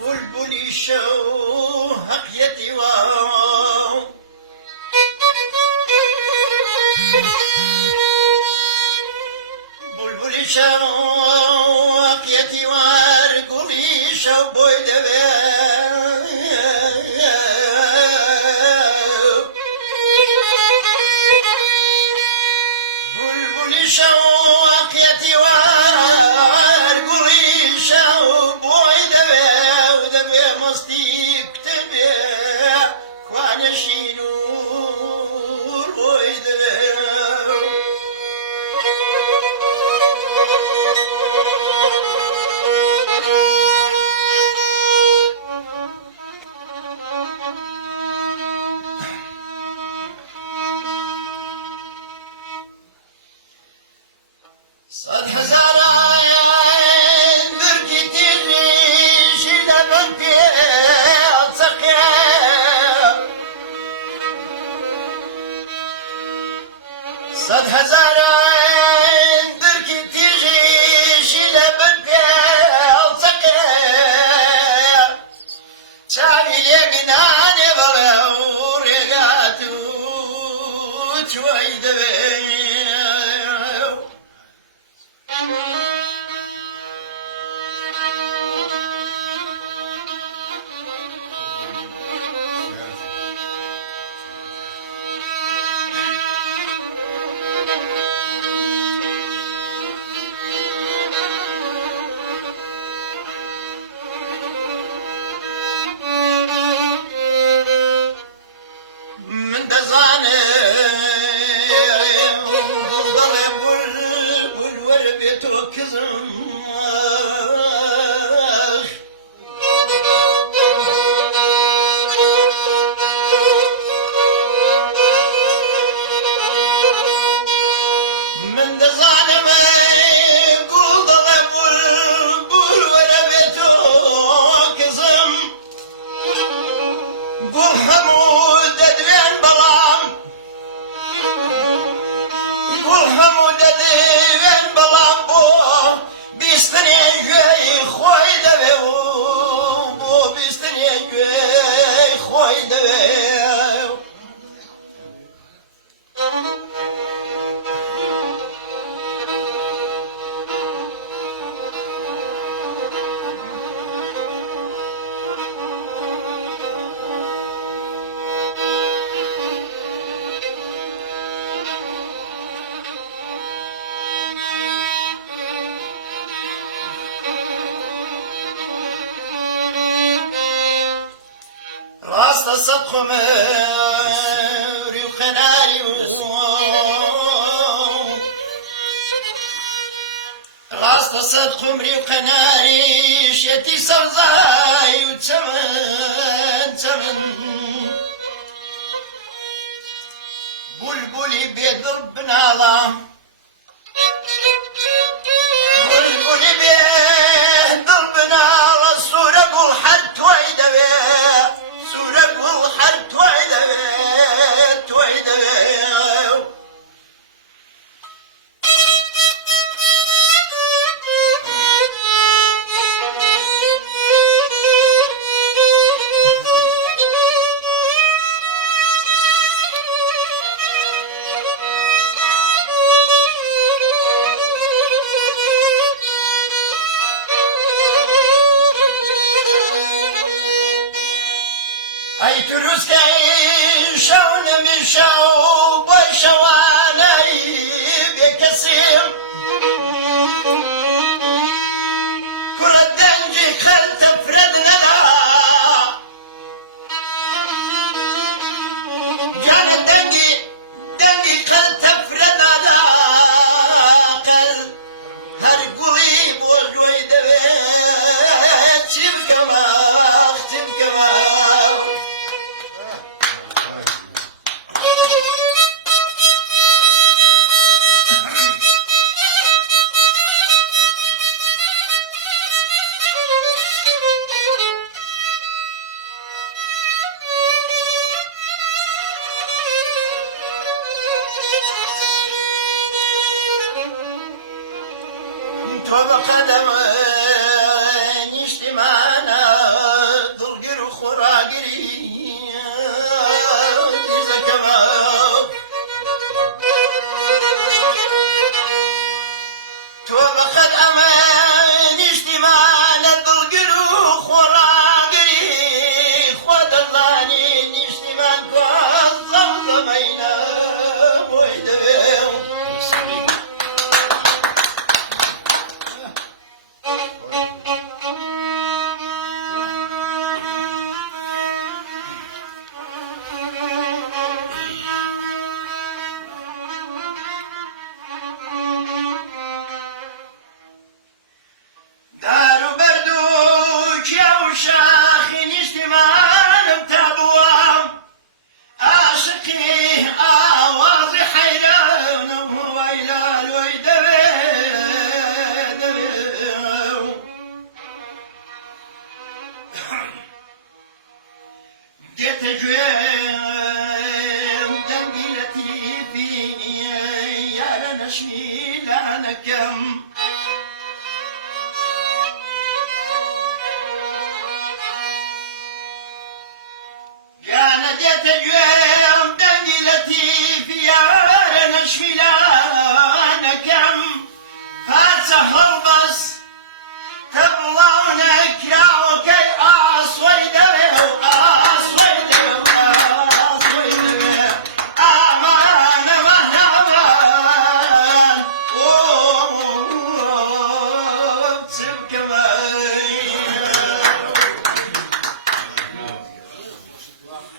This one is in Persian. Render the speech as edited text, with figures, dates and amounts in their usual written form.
بلبلی شو حقیتی واو بلبلی شو حقیتی وار گلی شو بوی دوی بلبلی شو حقیتی وار گلی شو بوی دوی ودوی مستی کتبی خوانشی نور بوی دوی صد هزار آیین برگیتی ریشی لبن پیاتسقی صد هزار آیین برگیتی ریشی لبن پیاتسقی چاوی لگنانی بغیو رگاتو چوی دوی من دزانم بلدل بلور بیتو کزم من دزانم بلدل بلور بیتو کزم گل همود دوین بلام گل همود دوین بلام بو بیستنی گوی خوی دوی بو بیستنی گوی خوی دوی راست صدقم ريو خناري راست صدقم ريو خناري شتي سوزاي وتمن تمن بلبلي بيد ربنا الله بلبلي بيد ربنا الله الصورة قول حد ويدوي ای تو روز که شو نمیشو بای شوانایی بکسیم کل دنجی خلط فرد ندا جان دنگی خلط فرد ندا قل هر گوی بوجوی دوی چیم کماخ تو بقدم نشتمانا دلقر خراقري زكما تو بقدم نشتمانا دلقر خراقري خود الظاني نشتمان كوظم ضمينا شيلانكم يا نجيت اليوم دنيلتي في يارنا شيلانكم فاتح البس تبلونك يا